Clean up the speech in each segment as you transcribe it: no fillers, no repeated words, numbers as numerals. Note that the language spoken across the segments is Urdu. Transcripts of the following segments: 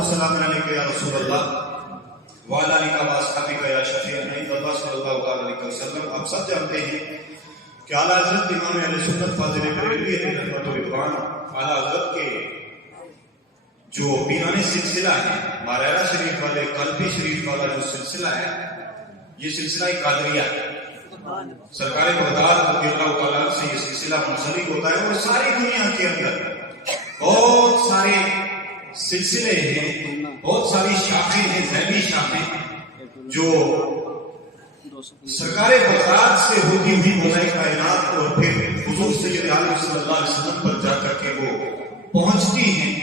والسلام علیک یا رسول اللہ وعلی آلک و اصحابک یا شفیع اللہ صلی اللہ علیہ وسلم۔ آپ سب جانتے ہیں کہ اعلیٰ حضرت امام اہل سنت فاضل بریلوی رحمۃ اللہ اعلیٰ حضرت کے جو پیرانے سلسلہ ہے مارایرہ شریف والے قلبی شریف والا جو سلسلہ ہے، یہ سلسلہ قادریہ ہے۔ سرکار بغداد رضی اللہ تعالیٰ سے یہ سلسلہ منسلک ہوتا ہے، اور ساری دنیا کے اندر بہت سارے سلسلے ہیں، بہت ساری شاخیں ہیں، ذیلی شاخیں جو سرکار بغداد سے ہوتی ہوئی موضع کائنات اور پھر حضور سید عالم صلی اللہ علیہ وسلم پر جا کر کے وہ پہنچتی ہیں۔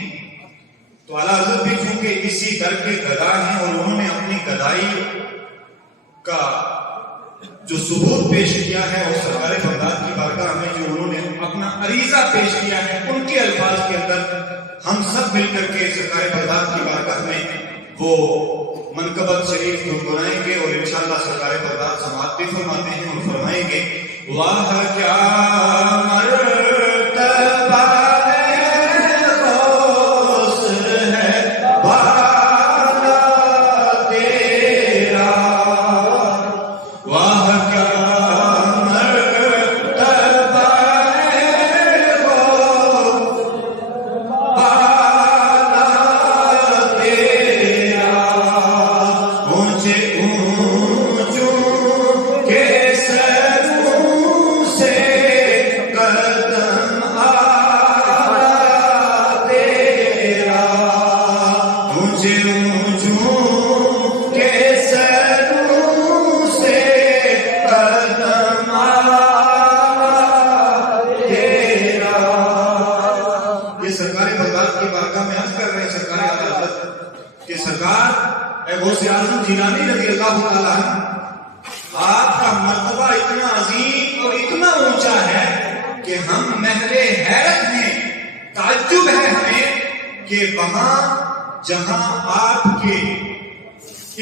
تو اعلیٰ حضرت بھی چونکہ اسی در کے گدا ہیں، اور انہوں نے اپنی گدائی کا جو ثبوت پیش کیا ہے، اور سرکار بغداد کی بارگاہ میں جو انہوں نے اپنا عریضہ پیش کیا ہے، ان کے الفاظ کے اندر ہم سب مل کر کے سرکار بغداد کی بارگاہ میں وہ منقبت شریف گنگنائیں گے، اور انشاءاللہ سرکار بغداد سماعت بھی فرماتے ہیں اور فرمائیں گے، واہ کیا مرتبہ آپ کا مرتبہ اتنا عظیم اور اتنا اونچا ہے کہ ہم محل حیرت میں تعجب ہے ہمیں کہ وہاں جہاں آپ کے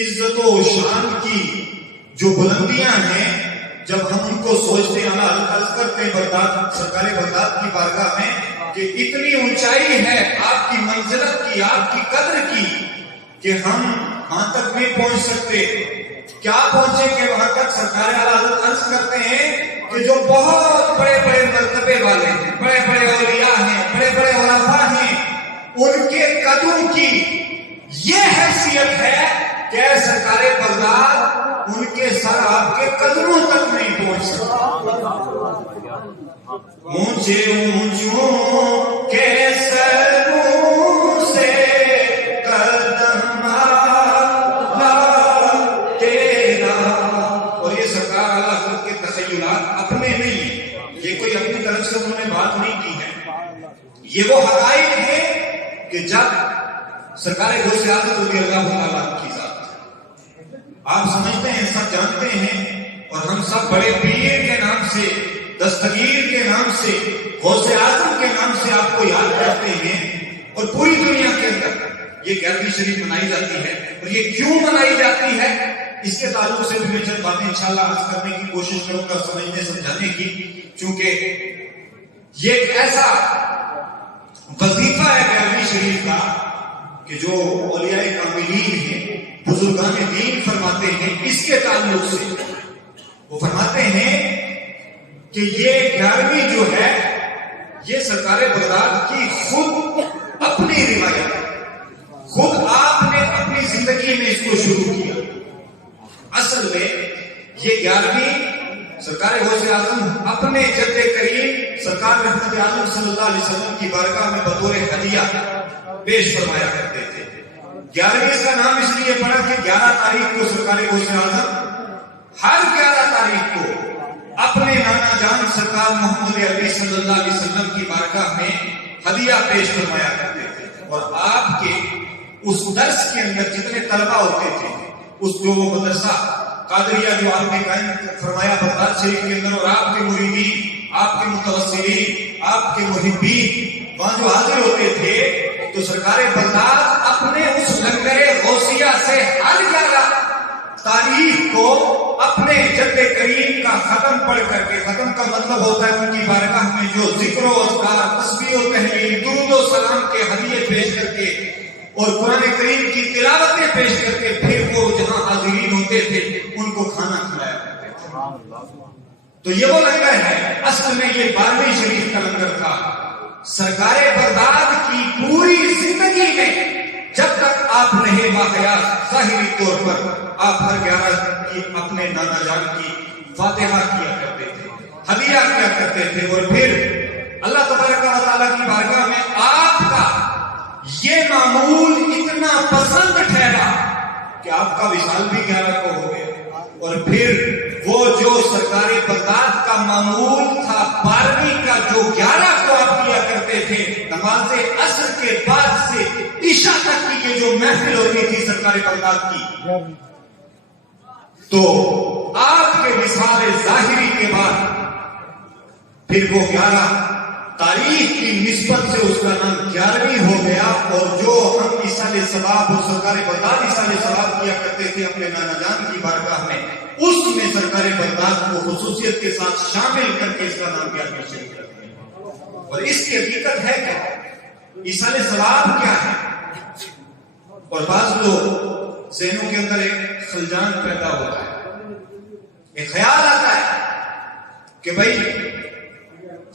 عزت و شان کی جو بلندیاں ہیں، جب ہم ان کو سوچتے ہیں، ہم عرض کرتے ہیں بغداد سرکار بغداد کی بارگاہ میں کہ اتنی اونچائی ہے آپ کی منزلت کی، آپ کی قدر کی، کہ ہم وہاں تک نہیں پہنچ سکتے۔ کیا پہنچے کہ وہاں تک؟ سرکار اعلیٰ حضرت عرض کرتے ہیں کہ جو بہت بڑے بڑے مرتبے والے ہیں، بڑے بڑے اولیاء ہیں، بڑے بڑے عرفاء ہیں، ان کے قدم کی یہ حیثیت ہے کہ سرکار بغداد ان کے سر آپ کے قدموں تک نہیں پہنچ سکتے۔ اونچے اونچوں کے سروں سے اپنے نہیں، یہ کوئی اپنی طرف سے انہوں نے بات نہیں کی ہے، یہ وہ حقائق ہے کہ جب سرکار غوث اعظم رضی اللہ تعالیٰ کی ذات آپ سمجھتے ہیں، سب جانتے ہیں، اور ہم سب بڑے پیر کے نام سے، دستگیر کے نام سے، غوث اعظم کے نام سے آپ کو یاد کرتے ہیں، اور پوری دنیا کے اندر یہ 11ویں شریف منائی جاتی ہے۔ اور یہ کیوں منائی جاتی ہے، اس کے تعلق سے بھی میں چند باتیں انشاءاللہ عرض کرنے کی کوشش کروں گا، سمجھنے سمجھانے کی، چونکہ یہ ایک ایسا وظیفہ ہے 11ویں شریف کا کہ جو اولیاء کاملین ہیں، بزرگان دین فرماتے ہیں اس کے تعلق سے، وہ فرماتے ہیں کہ یہ 11ویں جو ہے یہ سرکار بغداد کی خود اپنی روایت ہے، خود آپ نے اپنی زندگی میں اس کو شروع کیا۔ اصل میں یہ 11ویں سرکار غوث اعظم اپنے جد کریم سرکار رحمت عالم صلی اللہ علیہ وسلم کی بارگاہ میں بطور ہدیہ پیش فرمایا کرتے تھے۔ 11ویں اس کا نام اس لیے پڑا کہ 11 تاریخ کو سرکار غوث اعظم ہر 11 تاریخ کو اپنے نانا جان سرکار محمد عربی صلی اللہ علیہ وسلم کی بارگاہ میں ہدیہ پیش فرمایا کرتے تھے، اور آپ کے اس درس کے اندر جتنے طلبہ ہوتے تھے، اس جو وہ مدرسہ قادریہ جو آپ نے قائم فرمایا بغداد شریف کے اندر، اور آپ کے مریدین، آپ کے متوسلین، آپ کے محبین وہاں جو حاضر ہوتے تھے، تو سرکار بغداد اپنے اس لنگر غوثیہ سے ہر 11 تاریخ کو اپنے جد کریم کا ختم پڑھ کر کے، ختم کا مطلب ہوتا ہے ان کی بارگاہ میں جو ذکر و اذکار، تسبیح و تحلیل، درود و سلام کے ہدیے پیش کر کے اور قرآن کریم کی تلاوتیں پیش کر کے پھر وہ جہاں حاضرین ہوتے تھے ان کو کھانا کھلایا کرتے تھے. تو یہ وہ لنگر ہے، اصل میں یہ 12ویں شریف کا لنگر تھا. سرکار بغداد کی پوری زندگی میں جب تک آپ رہے باحیات، ظاہری طور پر آپ ہر 11 کی اپنے نانا جان کی فاتحہ کیا کرتے تھے، ہدیہ کیا کرتے تھے، اور پھر اللہ تبارک و تعالیٰ کی بارگاہ میں آپ کا یہ معمول اتنا پسند ٹھہرا کہ آپ کا وصال بھی 11 کو ہو گیا. اور پھر وہ جو سرکار بغداد کا معمول تھا 12ویں کا، جو 11 کو آپ کیا کرتے تھے، نماز عصر کے بعد سے عشاء تک کی یہ جو محفل ہوتی تھی سرکار بغداد کی، تو آپ کے وصال ظاہری کے بعد پھر وہ 11 تاریخ کی نسبت سے اس کا نام 11ویں ہو گیا. اور جو ہم ایصال ثواب سرکار بغداد ایصال ثواب کیا کرتے تھے اپنے نانا جان کی بارگاہ میں، اس میں سرکار بغداد کو خصوصیت کے ساتھ شامل کر کے اس کا نام 11ویں شریف رکھتے ہیں. اور اس کی حقیقت ہے کیا؟ ایصال ثواب کیا ہے؟ اور بعض لوگ ذہنوں کے اندر ایک خلجان پیدا ہوتا ہے، ایک خیال آتا ہے کہ بھائی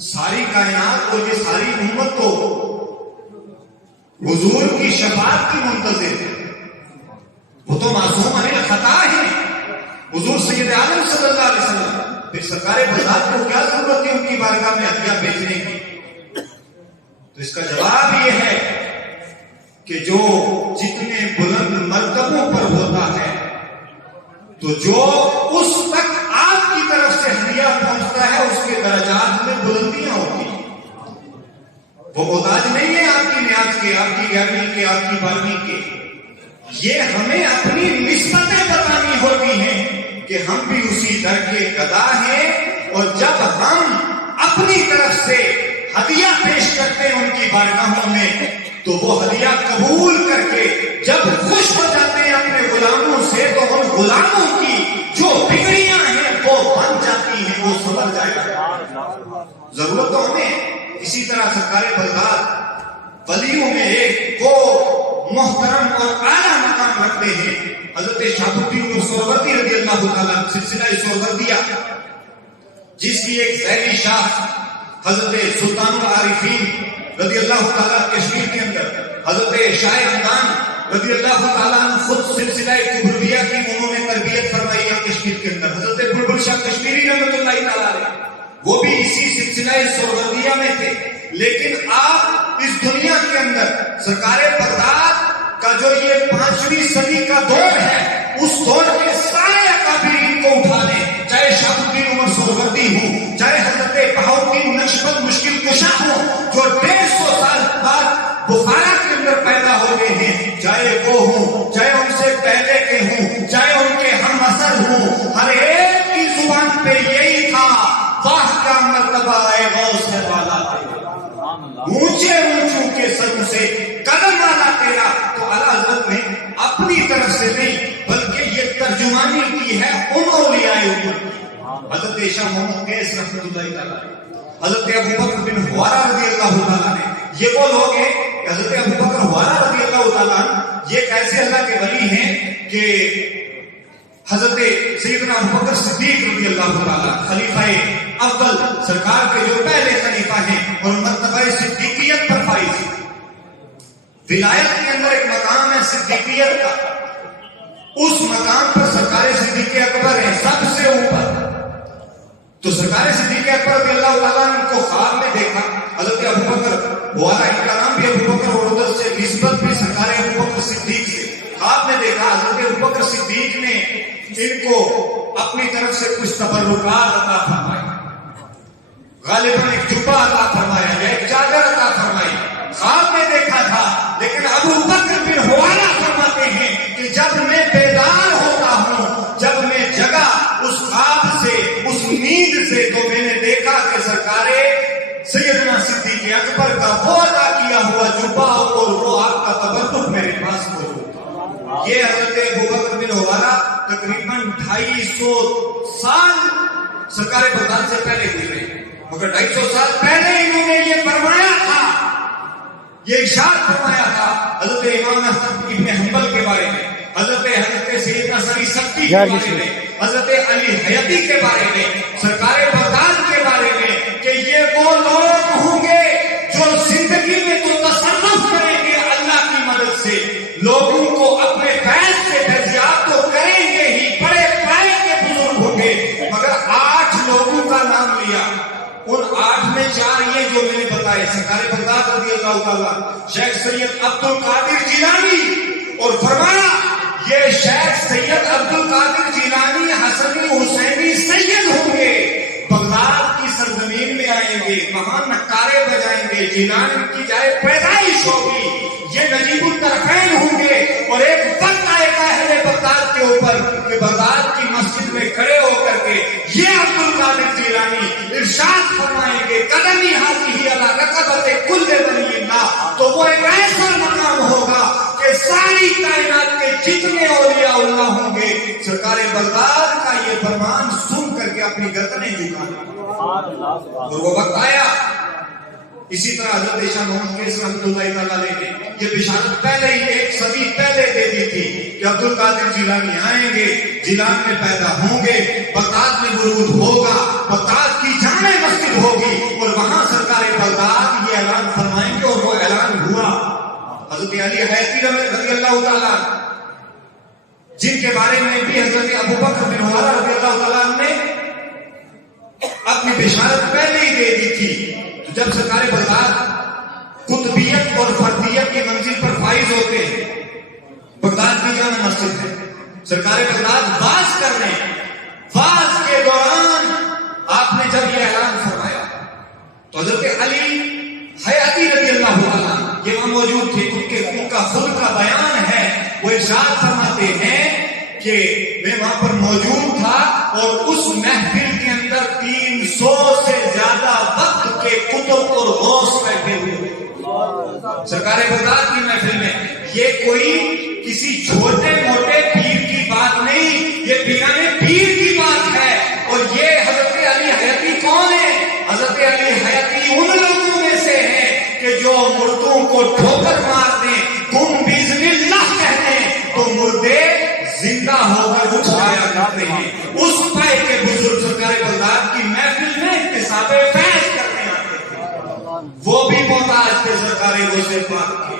ساری کائنات اور یہ ساری امت تو حضور کی شفاعت کی منتظر ہے، وہ تو معصوم عن الخطا ہے، حضور سید عالم صلی اللہ علیہ وسلم. پھر سرکار بغداد کو کیا ضرورت ہے ان کی بارگاہ میں ہدیہ بھیجنے کی؟ تو اس کا جواب یہ ہے کہ جو جتنے بلند مرتبوں پر ہوتا ہے تو جو اس تک آپ کی طرف سے ہدیہ پہنچتا ہے اس کے درجات میں بلندیاں ہوتی ہیں. وہ محتاج نہیں ہے آپ کی نیاز کے، آپ کی 11ویں کے، آپ کی 12ویں کے. یہ ہمیں اپنی نسبتیں بتانی ہوتی ہیں کہ ہم بھی اسی در کے گدا ہیں. اور جب ہم اپنی طرف سے ہدیہ پیش کرتے ہیں ان کی بارگاہوں میں تو وہ ہدیہ قبول کر کے جب خوش ہو جاتے ہیں اپنے غلاموں سے تو ان غلاموں کی جو بگڑیاں ہیں وہ بن جاتی ہیں، وہ سمجھ جائے گا. ضرورت تو ہمیں اسی طرح سرکار بغداد ولیوں میں ایک وہ محترم اور اعلیٰ مقام رکھتے ہیں. حضرت شہاب الدین سہروردی رضی اللہ تعالیٰ سلسلہ سہروردیہ جس کی ایک ذیلی شاخ حضرت سلطان العارفین رضی اللہ تعالیٰ کشمیر کے اندر، حضرت شاہ رمضان رضی اللہ تعالیٰ خود سلسلہ کبرویہ کی انہوں نے تربیت فرمائی ہے کشمیر کے اندر. حضرت بلبل شاہ کشمیری رحمۃ اللہ تعالیٰ وہ بھی اسی سلسلہ سہروردیہ میں تھے. لیکن آپ اس دنیا کے اندر سرکار بغداد کا جو یہ 5ویں صدی کا دور ہے اس دور کے سارے اکابرین کو اٹھا لیں، چاہے شہاب الدین عمر سہروردی ہوں، چاہے حضرت بہاؤالدین نقشبند مشکل کشا ہوں جو 150 سال بعد بخارا کے اندر پیدا ہو گئے ہیں، چاہے وہ ہوں، چاہے ان سے پہلے کے ہوں، چاہے ان کے ہم اثر ہوں، ہر ایک کی زبان پہ یہی تھا، واہ کا مرتبہ اے غوث ہے والا تیرا، اونچے اونچوں کے سر سے قدم والا تیرا. تو اعلیٰ حضرت نے اپنی طرف سے نہیں بلکہ یہ ترجمانی کی ہے ان اولیاء اوپر کی. حضرت شاہ محمد قیس رحمۃ اللہ تعالیٰ، حضرت ابوبکر بن حوارہ رضی اللہ تعالیٰ نے، یہ وہ لوگ ہیں کہ حضرت ابوبکر حوارہ رضی اللہ تعالیٰ یہ ایک ایسے اللہ کے ولی ہیں کہ حضرت سیدنا ابوبکر صدیق رضی اللہ تعالیٰ خلیفہ افضل سرکار کے جو پہلے خلیفہ ہیں اور مرتبہ صدیقیت پر فائز ہیں. ولایت کے اندر ایک مقام ہے صدیقیت کا، اس مقام پر سرکار صدیق اکبر ہے سب سے اوپر. تو سرکار صدیق اکبر رضی اللہ تعالیٰ نے ان کو خواب میں دیکھا. حضرت ابوبکر حوارہ، ان کا نام بھی ابوبکر اور ادھر سے نسبت بھی سرکار ابوبکر صدیق سے، خواب میں دیکھا. حضرت ابوبکر صدیق نے ان کو اپنی طرف سے کچھ تبرکات عطا فرمائی، غالباً ایک جبہ عطا فرمایا یا ایک چادر عطا فرمائی. خواب میں دیکھا تھا، لیکن ابوبکر بن حوارہ فرماتے ہیں کہ جب میں بیدار ہوتا ہوں، جب میں جگا اس خواب سے، اس نیند سے، تو میں نے دیکھا کہ سرکار سیدنا صدیق اکبر کا وہ عطا کیا ہوا جبہ اور وہ آپ کا تبرک میرے پاس موجود تھا. یہ حضرت ابوبکر بن حوارہ تقریباً 250 سال سرکار بغداد سے پہلے گزرے، مگر 250 سال پہلے انہوں نے یہ فرمایا تھا یہ ارشاد فرمایا تھا حضرت امام ابن حنبل کے بارے میں، حضرت سیدنا سری سبتی کے بارے میں، حضرت علی حیاتی کے بارے میں، سرکار بغداد کے بارے میں کہ یہ وہ لوگ ہوں گے جو زندگی میں تو تصرف کریں گے اللہ کی مدد سے، لوگوں کو اپنے فیض سے دریافت تو کریں گے ہی، بڑے پائے کے بزرگ ہوں گے، مگر 8 لوگوں کا نام لیا، ان 8 میں 4 یہ جو میں نے بتائے، سرکار بغداد رضی اللہ تعالیٰ، شیخ سید عبد القادر جیلانی، اور فرمایا یہ شیخ سید عبد القادر جیلانی حسنی حسینی سید ہوں گے، بغداد کی سرزمین میں آئیں گے، وہاں نکارے بجائیں گے، جیلانی کی جائے پیدائش ہوگی، یہ نجیب الطرفین ہوں گے، اور ایک وقت آئے گا اہل بغداد کے اوپر کہ بغداد کی مسجد میں کھڑے ہو کر کے یہ عبد القادر جیلانی ارشاد فرمائیں گے قدمی حاضی علی رقبت کل ولی اللہ، تو وہ ایک ایسا مقام ہوگا کہ ساری کائنات کے جتنے اولیاء اللہ ہوں گے سرکار بغداد کا یہ فرمان سن کر کے اپنی گردنیں جھکائیں، اور وہ وقت آیا۔ اسی طرح حضرت شاہ محمد کیسر رحمۃ اللہ تعالیٰ علیہ نے یہ بشارت پہلے ہی 1 صدی پہلے دے دی تھی کہ عبد القادر جیلانی آئیں گے، جیلان میں پیدا ہوں گے، بغداد میں ورود ہوگا، بغداد کی جامع مسجد ہوگی، اور وہاں سرکار بغداد یہ اعلان فرمائیں گے، اور وہ اعلان ہوا۔ حضرت علی حیاتی رضی اللہ تعالیٰ جن کے بارے میں بھی حضرت ابوبکر بن حوالہ رضی اللہ تعالیٰ نے اپنی بشارت پہلے ہی دے دی تھی، جب سرکار بغداد قطبیت اور فردیت کی منزل پر فائز ہوتے ہیں، بغداد کی جامع مسجد ہے، سرکار بغداد واز کر رہے ہیں، واز کے دوران آپ نے جب یہ اعلان فرمایا تو حضرت علی حیاتی رضی اللہ عنہ یہ وہاں موجود تھے، ان کا خود کا بیان ہے، وہ ارشاد فرماتے ہیں کہ میں وہاں پر موجود تھا اور اس محفل کے اندر 300 سے زیادہ وقت کے کتب اور غوث بیٹھے ہوئے، سرکار بغداد کی محفل میں۔ یہ کوئی کسی چھوٹے موٹے پیر کی بات نہیں، یہ پیرانے پیر کی بات ہے، اور یہ حضرت علی حیاتی کون ہے؟ حضرت علی حیاتی ان لوگوں میں سے ہیں کہ جو مردوں کو ٹھوکر مار دیں، تم بِإِذْنِ اللہ کہتے ہیں تو مردے زندہ ہو کر اٹھ جایا کرتے ہیں۔ اس پائے کے بزرگ سرکار بغداد کی محفل میں احتساب فیض کرنے آتے تھے، وہ بھی محتاج تھے سرکار غوث پاک کے۔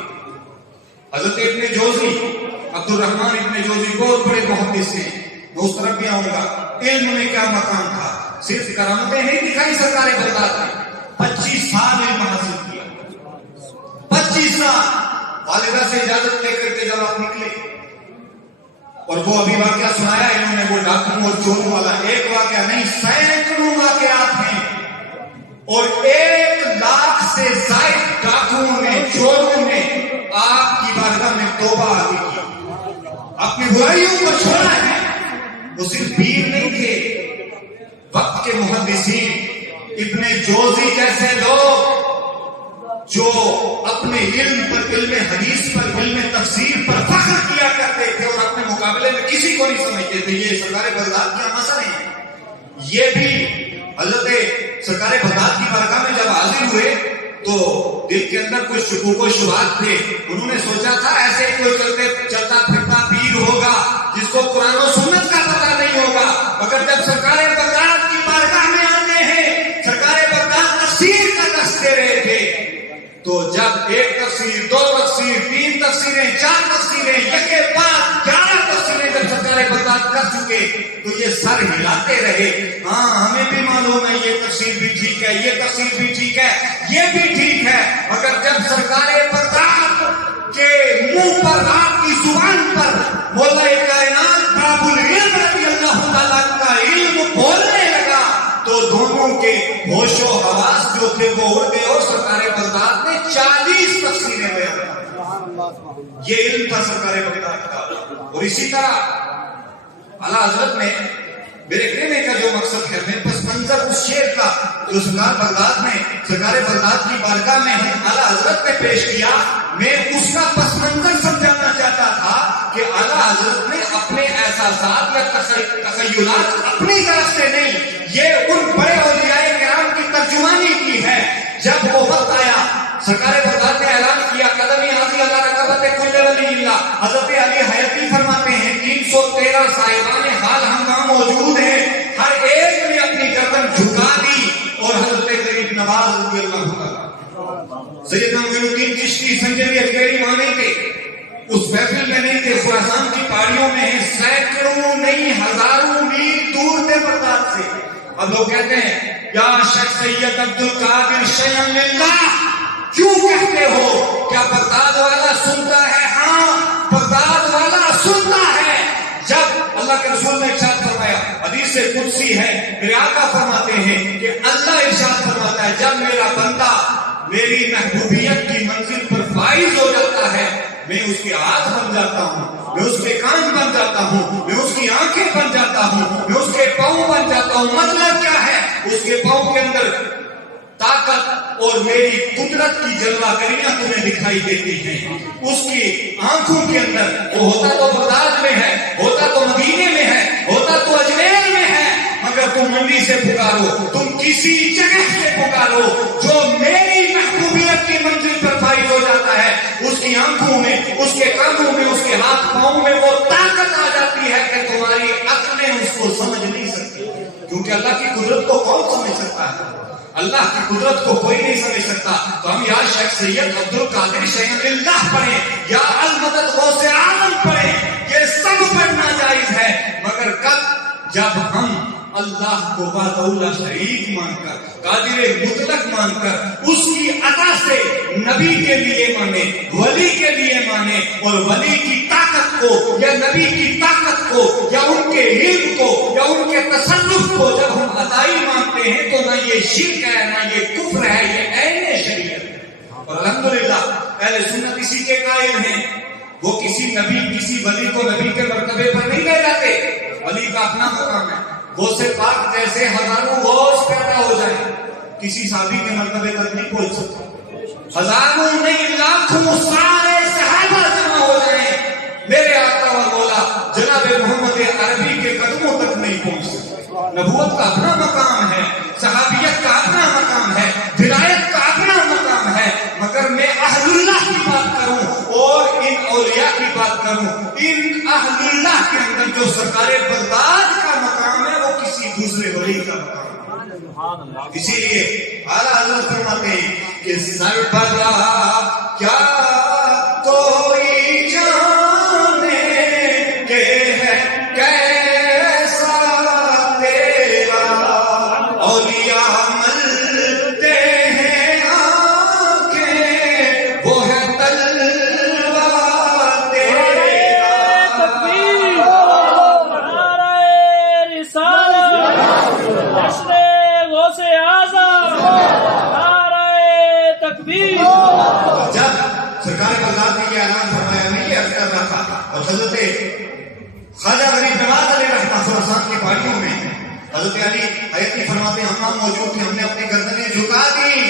حضرت ابن جوزی عبد الرحمن ابن جوزی بہت بڑے محدث ہیں، میں اس طرف بھی آؤں گا۔ علم میں کیا مقام تھا، صرف کرامتیں نہیں دکھائی سرکار بغداد نے، 25 سال علم حاصل کیا، 25 سال والدہ سے اجازت لے کر کے جب آپ نکلے، اور وہ ابھی واقعہ سنایا انہوں نے، وہ ڈاکوں اور چوروں والا ایک واقعہ نہیں، سینکڑوں واقعات ہیں، اور 1 لاکھ سے زائد ڈاکوؤں نے، چوروں نے آپ کی بارگاہ میں توبہ آتی کی، اپنی برائیوں کو چھوڑا ہے۔ وہ صرف پیر نہیں تھے، وقت کے محدثین ابن جوزی جیسے لوگ جو اپنے علم پر، علم حدیث پر، علم تفسیر پر فخر کیا کرتے تھے اور اپنے مقابلے میں کسی کو نہیں سمجھتے تھے، یہ سرکار بغداد کی مسئلہ ہے۔ یہ بھی حضرت سرکار بغداد کی بارگاہ میں جب حاضر ہوئے تو دل کے اندر کچھ شکوک و شبہات تھے، انہوں نے سوچا تھا ایسے کوئی چلتا پھرتا پیر ہوگا جس کو قرآن و سنت کا پتہ نہیں ہوگا، مگر جب سرکار بغداد کی بارگاہ میں آتے ہیں، سرکار بغداد تفسیر کا درس دے رہے تھے، تو جب 1 تفسیر، 2 تفسیر، 3 تفسیریں، 4 تفسیریں، یکے بعد 11 تفسیریں جب سرکار بغداد کر چکے تو یہ سر ہلاتے رہے، ہاں ہمیں بھی معلوم ہے یہ تفسیر بھی ٹھیک ہے، یہ تفسیر بھی ٹھیک ہے، یہ بھی ٹھیک ہے، مگر جب سرکار بغداد کے منہ پر، آپ کی زبان پر مولا کائنات باب العلم رضی اللہ تعالیٰ کا علم بولنے لگا تو دونوں کے ہوش و حواس جو تھے وہ اڑ گئے، اور سرکار بغداد نے 40 تفسیریں بیان کی۔ یہ علم تھا سرکار بغداد کا۔ اور اسی طرح اعلیٰ حضرت نے، میرے کہنے کا جو مقصد ہے، میں پس منظر اس شعر کا جو سرکار بغداد نے، سرکار بغداد کی بارگاہ میں اعلیٰ حضرت نے پیش کیا، میں اس کا پس منظر سمجھانا چاہتا تھا کہ اعلیٰ حضرت نے اپنے احساسات یا تخیلات اپنی طرف سے نہیں، یہ ان بڑے اولیاء کرام کی ترجمانی کی ہے۔ جب وہ وقت آیا سرکار بغداد نے اعلان کیا قدم حاضی اللہ رکبت کل ولی اللہ. حضرت علی حیاتی فرماتے ہیں 313 صاحبان حال ہم موجود ہیں, ہر ایک نے اپنی گردن جھکا دی اور حضرت غریب نواز رضی اللہ عنہ سیدنا معین الدین چشتی سنجری اجمیری وہاں نہیں تھے, اس محفل میں نہیں تھے, خراسان کی پہاڑیوں میں ہیں, سینکڑوں نہیں ہزاروں میل دور تھے بغداد سے. اب لوگ کہتے ہیں یا شیخ سید عبد القادر شیئا للہ کیوں کہتے ہو, کیا بغداد والا سنتا ہے؟ ہاں بغداد والا سنتا ہے. جب اللہ کے رسول نے ارشاد فرمایا, حدیث قدسی ہے, میرے آقا فرماتے ہیں کہ اللہ ارشاد فرماتا ہے جب میرا بندہ میری محبوبیت کی منزل پر فائز ہو جاتا ہے میں اس کے ہاتھ بن جاتا ہوں, میں اس کے کان بن جاتا ہوں, میں اس کی آنکھیں بن جاتا ہوں, میں اس کے پاؤں بن جاتا ہوں. مطلب کیا ہے؟ اس کے پاؤں کے اندر طاقت اور میری قدرت کی جلوہ گریاں تمہیں دکھائی دیتی ہیں. اس کی آنکھوں کے اندر وہ ہوتا تو بغداد میں ہے, ہوتا تو مدینے میں ہے, ہوتا تو اجمیر میں ہے, مگر تم منڈی سے پکارو, تم کسی جگہ سے پکارو, جو میری محبوبیت کی منزل پر فائز ہو جاتا ہے اس کی آنکھوں میں, اس کے کانوں میں, اس کے ہاتھ پاؤں میں وہ طاقت آ جاتی ہے کہ تمہاری عقلیں اس کو سمجھ نہیں سکتی. کیونکہ اللہ کی قدرت کو کون سمجھ سکتا ہے؟ اللہ کی قدرت کو کوئی نہیں سمجھ سکتا. تو ہم یا شیخ سید عبد القادر شیئا للہ پڑھیں, یا المدد غوث اعظم پڑھیں, یہ سب پڑھنا جائز ہے, مگر کب؟ جب ہم اللہ کو وحدہ شریک مان کر, قادر مطلق مان کر, اس کی عطا سے نبی کے لیے مانے, ولی کے لیے مانے, اور ولی کی طاقت کو یا نبی کی طاقت کو یا ان کے علم کو یا ان کے تصرف کو جب ہم عطائی مانتے ہیں تو نہ یہ شرک ہے, نہ یہ کفر ہے, یہ عین شریعت ہے. اور الحمدللہ اہل سنت اسی کے قائل ہیں. وہ کسی نبی, کسی ولی کو نبی کے مرتبے پر نہیں لے جاتے. ولی کا اپنا مقام ہے. غوث پاک جیسے ہزاروں غوث پیدا ہو جائیں, کسی صحابی کے مرتبے تک نہیں پہنچ سکتا. ہزاروں نہیں لاکھوں سارے صحابہ جمع ہو جائیں, میرے آقا و مولا جناب محمد عربی کے قدموں تک نہیں پہنچ سکتے. نبوت کا اپنا مقام ہے, صحابیت کا اپنا مقام ہے, ولایت کا اپنا مقام ہے, مگر میں اہل اللہ کی بات کروں اور ان اولیاء کی بات کروں, ان اہل اللہ کے اندر جو سرکار بغداد کا مقام ہے وہ کسی دوسرے ولی کا مقام ہے. اسی لیے اعلیٰ حضرت فرماتے ہیں کہ سربراہ کیا کوئی جانے کے ہے کیسا تیرا, اولیاء ملتے ہیں آنکھیں وہ ہے تلوار تیرا. تکبیر, نعرہ رسالت, جشن غوث اعظم, نعرہ تکبیر. جب سرکار بغداد نے یہ اعلان فرمایا, میں یہ عرض کر رہا تھا, اور حضرت خواجہ غریب نواز علیہ رحمہ خراسان کی پہاڑیوں میں حضرت علی حیاتی فرماتے ہیں ہم موجود تھے, ہم نے اپنی گردنیں جھکا دی,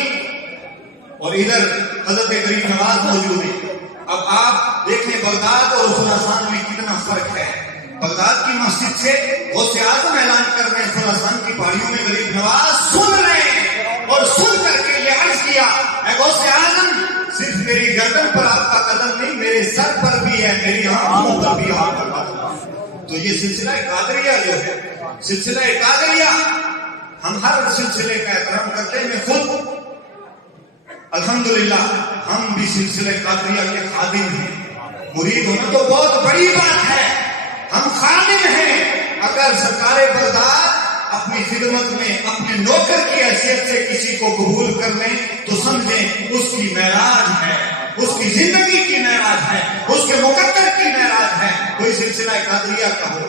اور ادھر حضرت غریب نواز موجود ہیں. اب آپ دیکھیں بغداد اور خراسان میں کتنا فرق ہے. بغداد کی مسجد سے غوث اعظم اعلان کر رہے ہیں, خراسان کی پہاڑیوں میں غریب نواز سن رہے ہیں, اور سن کر کے یہ عرض کیا اے غوث اعظم صرف میری گردن پر آپ کا قدم نہیں, میرے سر پر بھی ہے, میری آنکھوں پر بھی آپ کا قدم. تو یہ سلسلہ قادریہ جو ہے, سلسلہ قادریہ, ہم ہر سلسلے کا احترام کرتے ہیں. میں خود الحمدللہ ہم بھی سلسلہ قادریہ کے خادم ہیں. مرید ہونا تو بہت بڑی بات ہے, ہم خادم ہیں. اگر سرکار بغداد اپنی خدمت میں اپنے نوکر کی حیثیت سے کسی کو قبول کر لیں تو سمجھیں اس کی معراج ہے, اس کی زندگی کی معراج ہے, اس کے مقدر کی معراج ہے. کوئی سلسلہ قادریہ کا ہو,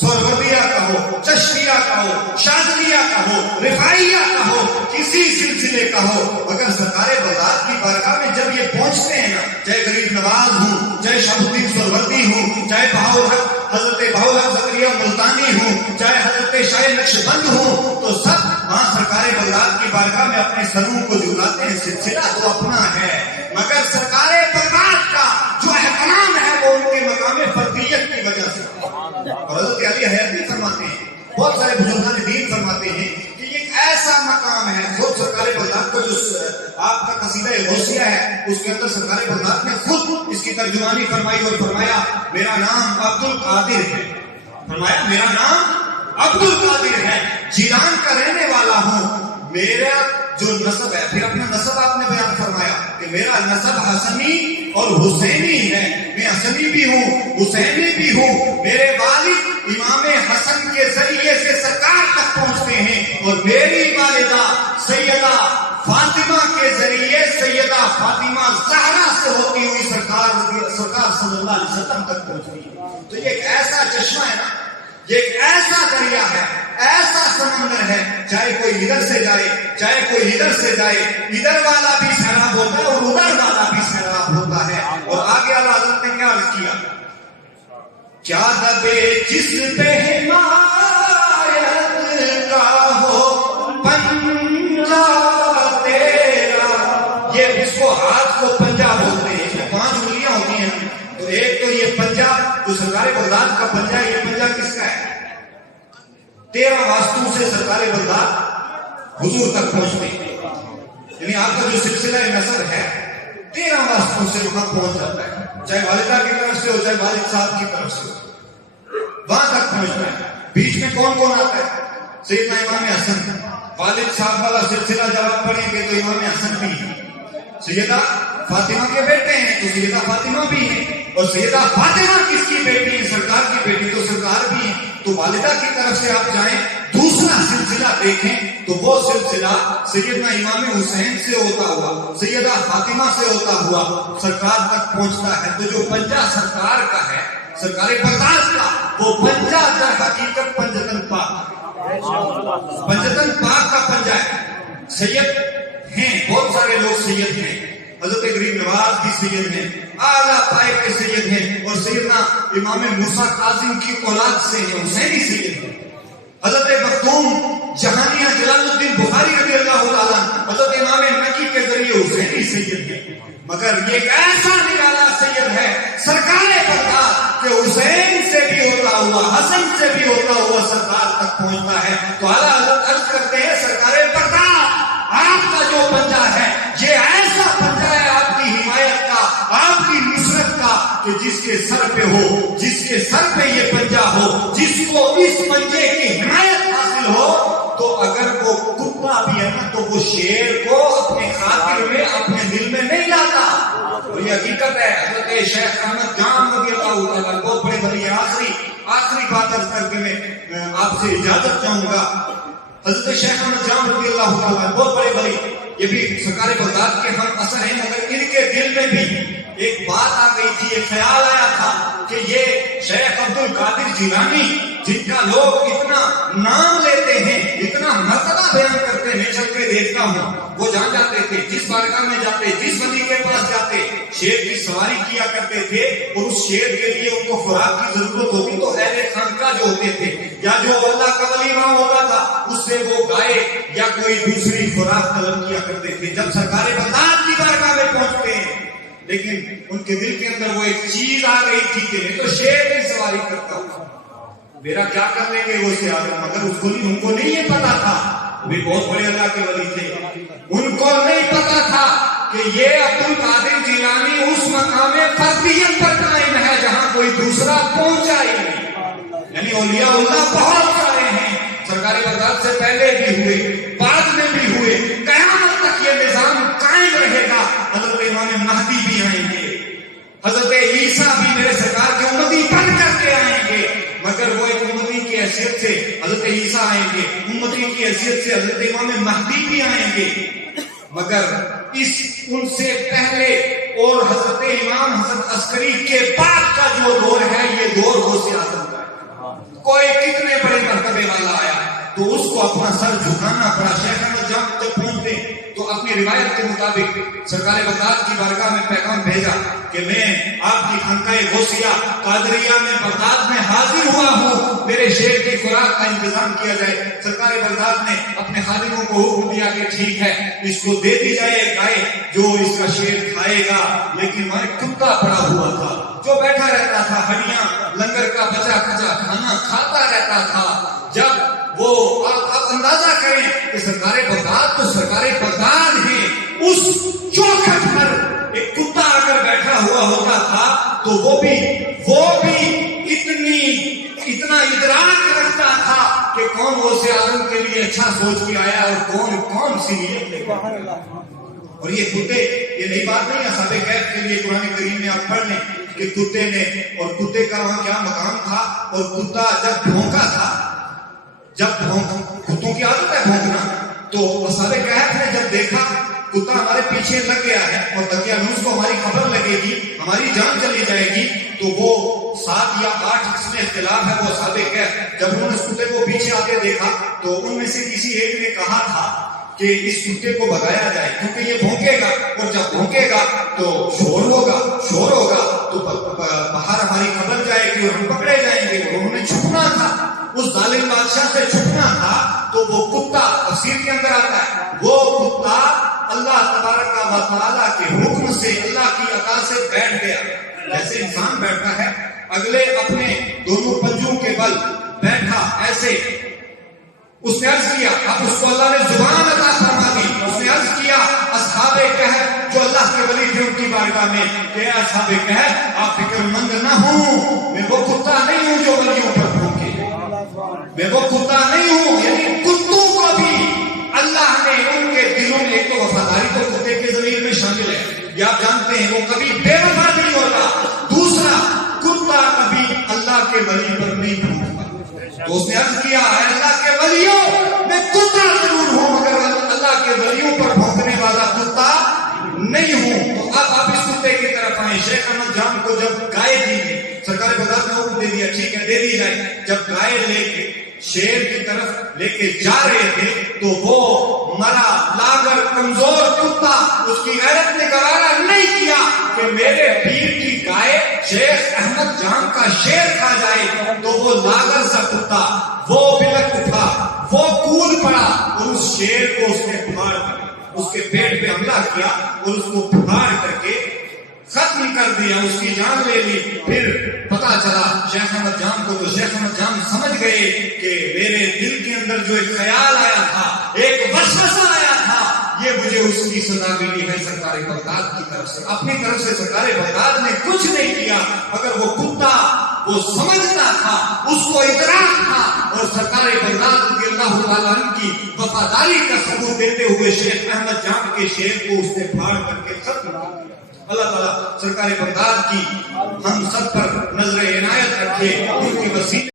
سہروردیہ کا ہو, چشتیہ کا ہو, شاذلیہ کا ہو, رفاعیہ کا ہو, کسی سلسلے کا ہو, اگر سرکار بغداد کی بارگاہ میں جب یہ پہنچتے ہیں نا, چاہے غریب نواز ہوں, چاہے شہاب الدین سہروردی ہوں, چاہے بہاؤالحق حضرت بہاؤالحق زکریا ملتانی ہوں, چاہے حضرت شاہ نقشبند ہوں, تو سب وہاں سرکار بغداد کی بارگاہ میں اپنے سروں کو جھلاتے ہیں. سلسلہ تو اپنا ہے, مگر سرکار بغداد کا جو احترام ہے وہ ان کے مقام فردیت کی وجہ سے. اور حضرت علی حیاتی فرماتے ہیں, بہت سارے بزرگان دین فرماتے ہیں کہ یہ ایسا مقام ہے, خود سرکار بغداد آپ کا جو آپ کا قصیدہ غوثیہ ہے اس کے اندر سرکار بغداد نے خود اس کی ترجمانی فرمائی اور فرمایا میرا نام عبد القادر ہے. فرمایا میرا نام عبد القادر ہے, جیلان کا رہنے والا ہوں, میرا جو نسب ہے, پھر اپنا نسب آپ نے بیان فرمایا کہ میرا نسب حسنی اور حسینی ہے, میں حسنی بھی ہوں حسینی بھی ہوں, میرے والد امام حسن کے ذریعے سے سرکار تک پہنچتے ہیں اور میری والدہ سیدہ فاطمہ کے ذریعے سیدہ فاطمہ زہرا سے ہوتی ہوئی سرکار صلی اللہ علیہ وسلم تک پہنچتی ہے. تو یہ ایک ایسا چشمہ ہے نا, یہ ایک ایسا دریا ہے, ایسا سمندر ہے, چاہے کوئی ادھر سے جائے چاہے کوئی ادھر سے جائے, ادھر والا بھی سیراب ہوتا ہے اور ادھر والا بھی سیراب ہوتا ہے. اور آگے اللہ حضرت نے کیا عرض کیا, کیا دبے جس پہ حمایت کا ہو پنجا تیرا, یہ اس کو ہاتھ کو پنجا بولتے ہیں, اس میں 5 انگلیاں ہوتی ہیں. تو ایک تو یہ پنجا جو سرکار بغداد کا پنجا, یہ پنجا کس کا ہے؟ 13 واسطوں سے سرکار بغداد حضور تک پہنچتے ہیں, یعنی آپ کا جو سلسلہ نسب ہے 13 واسطوں سے وہاں پہنچ جاتا ہے, چاہے والدہ کی طرف سے ہو چاہے والد صاحب کی طرف سے ہو, وہاں تک پہنچتا ہے. بیچ میں کون کون آتا ہے؟ سیدنا امام حسن, والد صاحب والا سلسلہ جب آپ پڑھیں گے تو امام حسن بھی ہے, سیدہ فاطمہ کے بیٹے ہیں تو سیدہ فاطمہ بھی ہیں, اور سیدہ فاطمہ کس کی بیٹی ہے؟ سرکار کی بیٹی, تو سرکار بھی ہیں. تو والدہ کی طرف سے آپ جائیں دوسرا سلسلہ دیکھیں تو وہ سلسلہ سیدنا امام حسین سے ہوتا ہوا سیدہ فاطمہ سے ہوتا ہوا سرکار تک پہنچتا ہے. تو جو پنجا سرکار کا ہے, سرکار بغداد کا, وہ پنجا در حقیقت پنجتن پاک, پنجتن پاک کا پنجا ہے. سید ہیں, بہت سارے لوگ سید ہیں, حضرت غریب نواز بھی سید ہیں, اعلیٰ طائف کے سید ہیں, اور سیدنا امام موسیٰ کاظم کی اولاد سے ہیں, حسینی سید ہیں. حضرت مختوم جہانیہ جلال الدین بخاری رضی اللہ عنہ حضرت امام نقی کے ذریعے حسینی سید ہیں. مگر یہ ایک ایسا نرالا سید ہے سرکار بغداد کہ حسین سے بھی ہوتا ہوا حسن سے بھی ہوتا ہوا سرکار تک پہنچتا ہے. تو اعلیٰ حضرت عرض کرتے ہیں سرکار بغداد آپ کا جو پنجا ہے یہ ایسا پنجا ہے آپ کی حمایت کا, آپ کی نصرت کا, کہ جس کے سر پہ ہو, جس کے سر پہ یہ پنجا ہو, جس کو اس پنجے کی حمایت حاصل ہو, تو اگر وہ کتا بھی ہے نا تو وہ شیر کو اپنے خاطر میں اپنے دل میں نہیں لاتا. اور یہ حقیقت ہے. حضرت شیخ احمد جان رضی اللہ عنہ, بہت بڑے بڑی آخری بات عرض کر کے میں آپ سے اجازت چاہوں گا. حضرت شیخ احمد جان رضی اللہ عنہ بہت بڑے بڑی, یہ بھی سرکار بغداد کے ہم اثر ہیں, مگر ان کے دل میں بھی ایک بات آ گئی تھی, ایک خیال آیا تھا کہ یہ شیخ عبد القادر جیلانی جن کا لوگ اتنا نام لیتے ہیں, اتنا مرتبہ بیان کرتے ہیں, چل کے دیکھتا ہوں وہ جان جاتے تھے, جس بارگاہ میں جاتے, جس ولی کے پاس جاتے, شیر کی سواری کیا کرتے تھے, اور اس شیر کے لیے ان کو خوراک کی ضرورت ہوتی تو اہل خانقاہ جو ہوتے تھے یا جو اللہ کا ولی وہاں ہوتا تھا اس سے وہ گائے یا کوئی دوسری خوراک طلب کیا کرتے تھے. جب سرکار بغداد کی بارگاہ میں پہنچتے ہیں, لیکن ان کے دل کے اندر وہ ایک چیز آ گئی تھی کہ میں تو شیر کی سواری کرتا ہوں, میرا کیا کر لیں گے وہ سے آگے. مگر اس کو ان کو نہیں یہ پتا تھا, وہ بہت بڑے اللہ کے ولی تھے, ان کو نہیں پتا تھا کہ یہ عبد القادر جیلانی اس مقام فردیت پر قائم ہے جہاں کوئی دوسرا پہنچا ہی نہیں. یعنی اولیاء اللہ بہت سارے ہیں, سرکار بغداد سے پہلے بھی ہوئے, بعد میں بھی ہوئے, قیامت تک یہ نظام قائم رہے گا. حضرت امام مہدی بھی آئیں گے, حضرت عیسیٰ بھی میرے سرکار کے امتی بن کر کے آئیں گے, مگر وہ ایک امتی کی حیثیت سے حضرت عیسیٰ آئیں گے, امتی کی حیثیت سے حضرت امام مہدی بھی آئیں گے. مگر ان سے پہلے اور حضرت امام حسن عسکری کے بعد کا جو دور ہے یہ دور غوث اعظم کا ہے. کوئی کتنے بڑے مرتبے والا آیا تو اس کو اپنا سر جھکانا پڑا. شیخ احمد جب پہنچتے تو اپنی روایت کے مطابق سرکار بغداد کی بارگاہ میں پیغام بھیجا کہ میں آپ کی خانقاہ غوثیہ قادریہ میں بغداد میں حاضر ہوا ہوں, میرے شیر کی خوراک کا انتظام کیا جائے. سرکار بغداد نے اپنے خادموں کو حکم دیا کہ ٹھیک ہے اس کو دے دی جائے گائے جو اس کا شیر کھائے گا. لیکن وہاں ایک کتا پڑا ہوا تھا جو بیٹھا رہتا تھا, ہڈیاں لنگر کا بچا کچا کھانا کھاتا رہتا تھا. جب وہ آپ اندازہ کریں کہ سرکار بغداد تو سرکار بغداد اس چوکھٹ پر ایک کتا اگر بیٹھا ہوا ہوتا تھا تو وہ بھی اتنا ادراک رکھتا تھا کہ کون غوث اعظم کے لیے اچھا سوچ کے آیا اور کون سی نیت لے کر. اور یہ کتے، یہ نئی بات نہیں ہے. اصحاب کہف کے لیے قرآن کریم میں آپ پڑھ لیں کہ کتے نے، اور کتے کا وہاں کیا مقام تھا. اور کتا جب بھونکا تھا، کتوں کی عادت ہے بھونکنا، تو اصحاب کہف نے جب دیکھا کتا ہمارے پیچھے لگ گیا ہے اور دقیانوس کو ہماری خبر لگے گی، ہماری جان چلی جائے گی، تو وہ 7 یا 8 اس میں اختلاف ہے. وہ اصحاب کہف جب انہوں نے اس کتے کو پیچھے آتے دیکھا تو ان میں سے کسی ایک نے کہا تھا کہ اس کتے کو بھگایا جائے، کیونکہ یہ بھونکے گا، اور جب بھونکے گا تو شور ہوگا تو باہر ہماری خبر جائے گی اور ہم پکڑے جائیں گے. اور انہوں نے چھپنا تھا، اس ظالم بادشاہ سے چھپنا تھا. تو وہ کتا تفسیر کے اندر آتا ہے، وہ کتا اللہ تبارک و تعالیٰ کے حکم سے، اللہ کی عطا سے بیٹھ گیا. جیسے انسان بیٹھتا ہے، اگلے اپنے دونوں پنجوں کے بل بیٹھا ایسے. اس نے عرض کیا، اب اس کو اللہ نے زبان عطا فرما دی. اس نے عرض کیا اصحاب کہف جو اللہ کے ولی تھے ان کی بارگاہ میں کہ اصحاب کہف آپ فکر مند نہ ہوں، میں وہ کتا نہیں ہوں جو ولیوں پر بھونکے، میں وہ کتا نہیں ہوں. یعنی کتوں کو بھی اللہ نے ان کے دلوں میں، ایک تو وفاداری تو کتے کے ضمیر میں شامل ہے، یہ آپ جانتے ہیں، وہ کبھی بے وفا نہیں ہوتا. دوسرا، کتا کبھی اللہ کے ولی پر نہیں بھونکتا. تو اس نے عرض کیا ہے اللہ کے ولیوں میں کتا ضرور ہوں مگر اللہ کے ولیوں پر بھونکنے والا کتا نہیں ہوں. تو اب آپ اس کتے کی طرف آئیں. شیخ احمد جان کو جب گائے دی گئی، سرکار بغداد نے حکم دے دیا ٹھیک ہے دے دی جائے. جب گائے لے کے شیر کی طرف لے کے جا رہے تھے تو وہ مرا لاغر کمزور کتا، اس کی غیرت نے گوارا نہیں کیا کہ میرے پیر کی گائے شیخ احمد جان کا شیر کھا جائے. تو وہ لاغر سا کتا وہ بلک اٹھا، وہ کود پڑا اور اس شیر کو اس نے پھاڑ کر اس کے پیٹ پہ حملہ کیا اور اس کو پھاڑ کر کے ختم کر دیا، اس کی جان لے لی. پھر پتا چلا شیخ احمد جان کو، تو شیخ احمد جان سمجھ گئے کہ میرے دل کے اندر جو ایک خیال آیا تھا، ایک وسوسہ آیا تھا، یہ مجھے اس کی سزا ملی ہے سرکار بغداد کی طرف سے. اپنی طرف سے سرکار بغداد نے کچھ نہیں کیا، مگر وہ کتا وہ سمجھتا تھا، اس کو ادراک تھا، اور سرکار بغداد رضی اللہ تعالیٰ عنہ کی وفاداری کا ثبوت دیتے ہوئے شیخ احمد جان کے شیر کو اس نے پھاڑ کر کے ختم کیا. اللہ تعالیٰ سرکار بغداد کی ہم سب پر نظر عنایت رکھے، ان کی وسیع